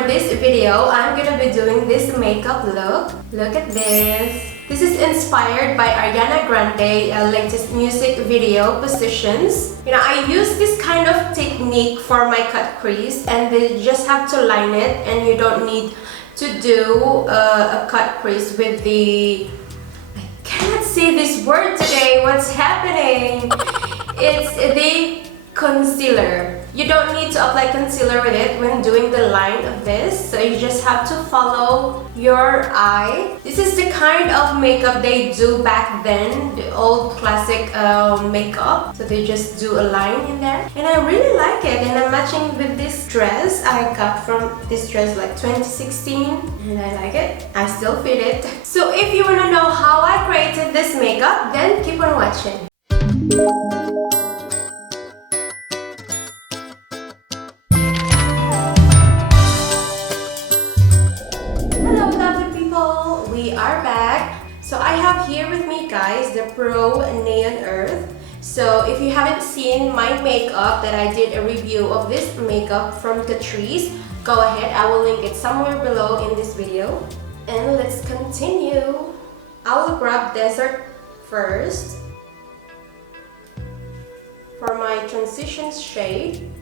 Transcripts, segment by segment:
for this video, I'm gonna be doing this makeup look. Look at this. This is inspired by Ariana Grande latest music video, Positions. You know, I use this kind of technique for my cut crease, and they just have to line it, and you don't need to do a cut crease with the... I cannot say this word today. What's happening? It's the concealer. You don't need to apply concealer with it when doing the line of this, so you just have to follow your eye. This is the kind of makeup they do back then, the old classic makeup. So they just do a line in there, and I really like it. And I'm matching with this dress I got from this dress like 2016, and I like it. I still fit it. So if you want to know how I created this makeup, then keep on watching. We are back. So I have here with me, guys, the Pro Neon Earth. So if you haven't seen my makeup that I did a review of this makeup from Catrice, go ahead, I will link it somewhere below in this video. And let's continue. I will grab Desert first for my transition shade.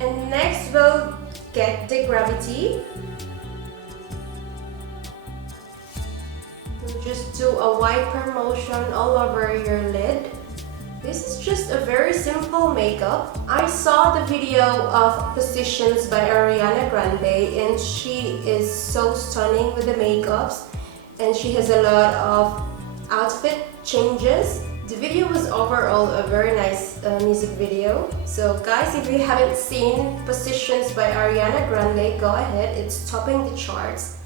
And next we'll get the Gravity. We'll just do a wiper motion all over your lid. This is just a very simple makeup. I saw the video of Positions by Ariana Grande, and she is so stunning with the makeups, and she has a lot of outfit changes. The video was overall a very nice music video. So guys, if you haven't seen Positions by Ariana Grande, go ahead, it's topping the charts.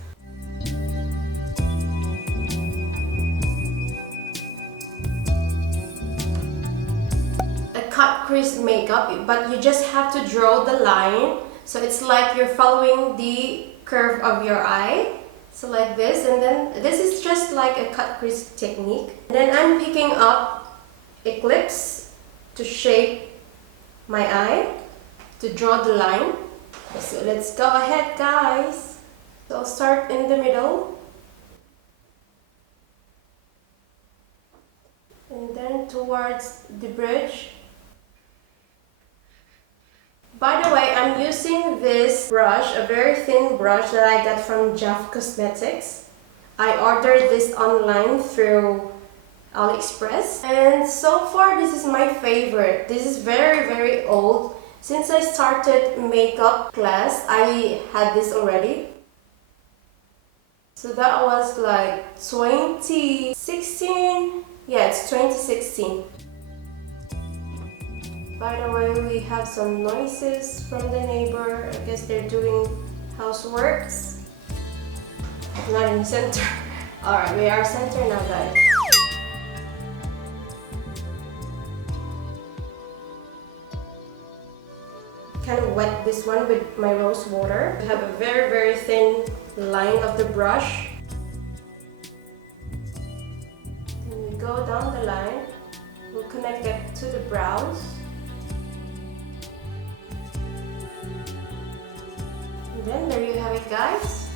A cut crease makeup, but you just have to draw the line. So it's like you're following the curve of your eye. So like this, and then this is just like a cut crease technique. And then I'm picking up Eclipse to shape my eye, to draw the line. So let's go ahead, guys. So I'll start in the middle. And then towards the bridge. By the way, I'm using this brush, a very thin brush that I got from Jaff Cosmetics. I ordered this online through AliExpress, and so far this is my favorite. This is very old. Since I started makeup class, I had this already. So that was like 2016. Yeah, it's 2016. By the way, we have some noises from the neighbor. I guess they're doing houseworks. Not in the center. Alright, we are center now, guys. Kind of wet this one with my rose water. I have a very thin line of the brush. And we go down the line. We'll connect it to the brows. And then there you have it, guys.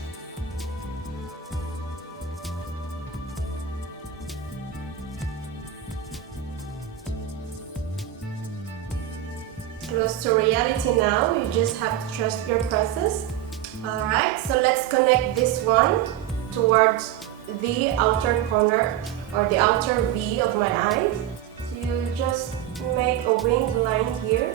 Close to reality now, you just have to trust your process. Alright, so let's connect this one towards the outer corner or the outer V of my eye. So you just make a winged line here.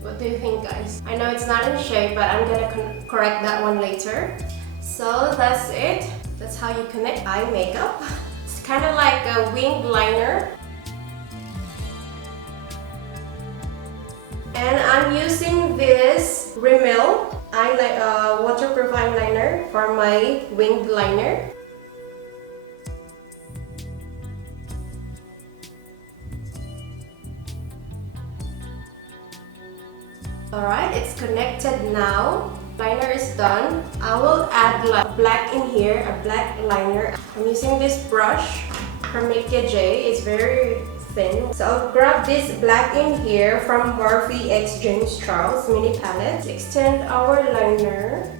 What do you think, guys? I know it's not in shade, but I'm gonna correct that one later. So that's it. That's how you connect eye makeup. It's kind of like a winged liner. And I'm using this Rimmel waterproof eyeliner for my winged liner. Alright, it's connected now. Liner is done. I will add like black in here, a black liner. I'm using this brush from Mickey J. It's very thin. So I'll grab this black in here from Morphe x James Charles mini palette. Extend our liner.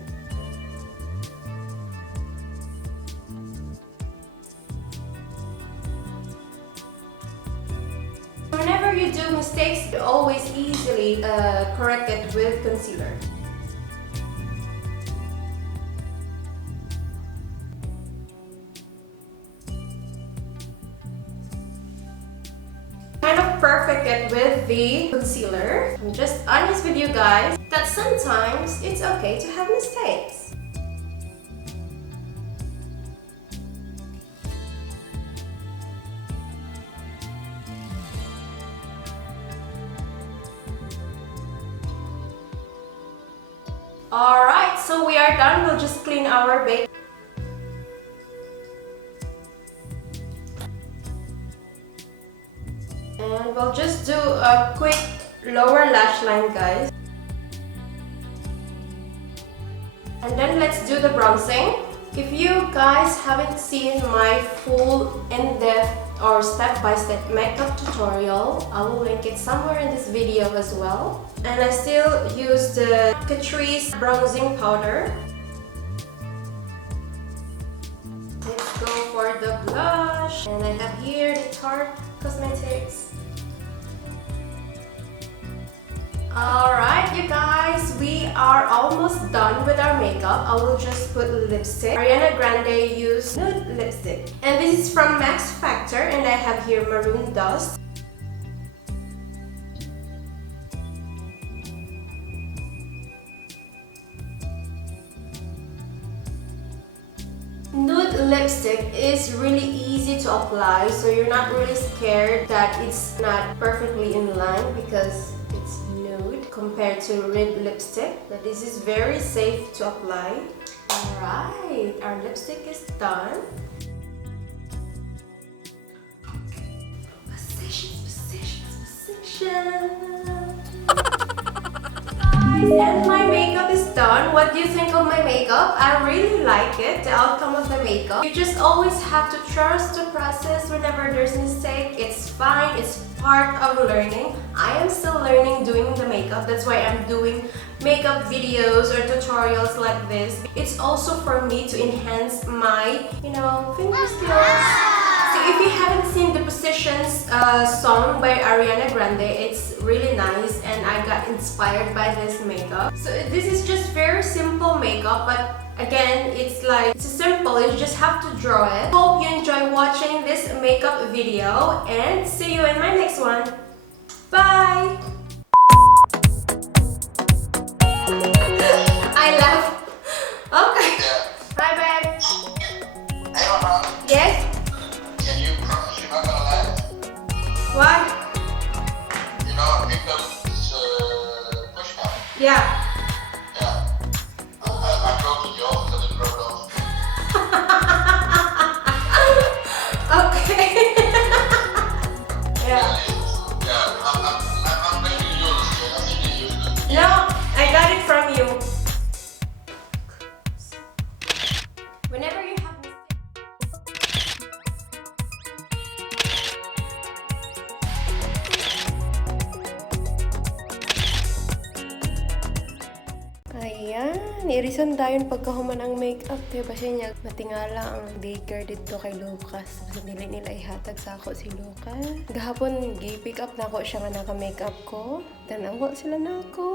Whenever you do mistakes, you always easily correct it with concealer. Kind of perfect it with the concealer. I'm just honest with you guys that sometimes it's okay to have mistakes. Alright, so we are done. We'll just clean our base. And we'll just do a quick lower lash line, guys. And then let's do the bronzing. If you guys haven't seen my full in-depth or step-by-step makeup tutorial, I will link it somewhere in this video as well. And I still use the Catrice bronzing powder. Let's go for the blush. And I have here the Tarte Cosmetics. Alright, you guys, we are almost done with our makeup. I will just put lipstick. Ariana Grande used nude lipstick. And this is from Max Factor, and I have here Maroon Dust. Nude lipstick is really easy to apply, so you're not really scared that it's not perfectly in line because it's nude compared to red lipstick. But this is very safe to apply. Alright, our lipstick is done. Position. And my makeup is done. What do you think of my makeup? I really like it, the outcome of the makeup. You just always have to trust the process. Whenever there's a mistake, it's fine. It's part of learning. I am still learning doing the makeup. That's why I'm doing makeup videos or tutorials like this. It's also for me to enhance my, finger skills. So if you haven't seen the Positions song by Ariana Grande, it's really nice and I got inspired by this makeup. So this is just very simple makeup, but again, it's simple, you just have to draw it. Hope you enjoy watching this makeup video and see you in my next one. Bye! I love. Okay. Hi, babe. Hey, Mama. Yes? Can you promise you're not gonna lie? What? I picked up this push cart. Yeah. Yeah. I drove to the office, I didn't drop it off. Okay. Yeah. I'm blaming you on this. I think you used it. No, I got it from you. Whenever you have Ayan, irisan tayo pagkahuman ang makeup. Kaya pa siya niya matingala ang daycare dito kay Lucas. So, nila ihatag sa ako si Lucas. Gahapon, gi-pick up na ako siya nga naka-makeup ko. Tanawa sila na ako.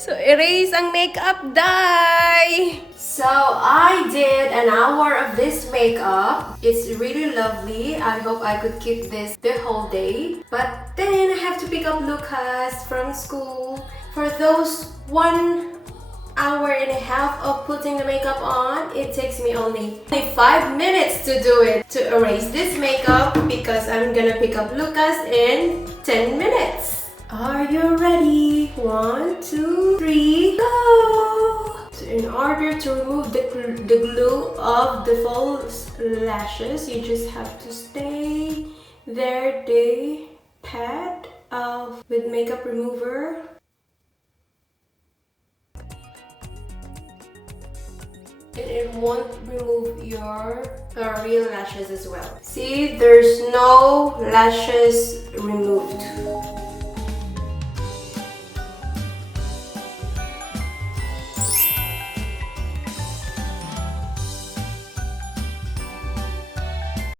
So, erase ang makeup dye! So, I did an hour of this makeup. It's really lovely. I hope I could keep this the whole day. But then, I have to pick up Lucas from school. For those 1 hour and a half of putting the makeup on, it takes me only 5 minutes to do it, to erase this makeup, because I'm gonna pick up Lucas in 10 minutes. Are you ready? 1, 2, 3, go! So in order to remove the glue of the false lashes, you just have to stay there the pad with makeup remover. and it won't remove your real lashes as well. See, there's no lashes removed.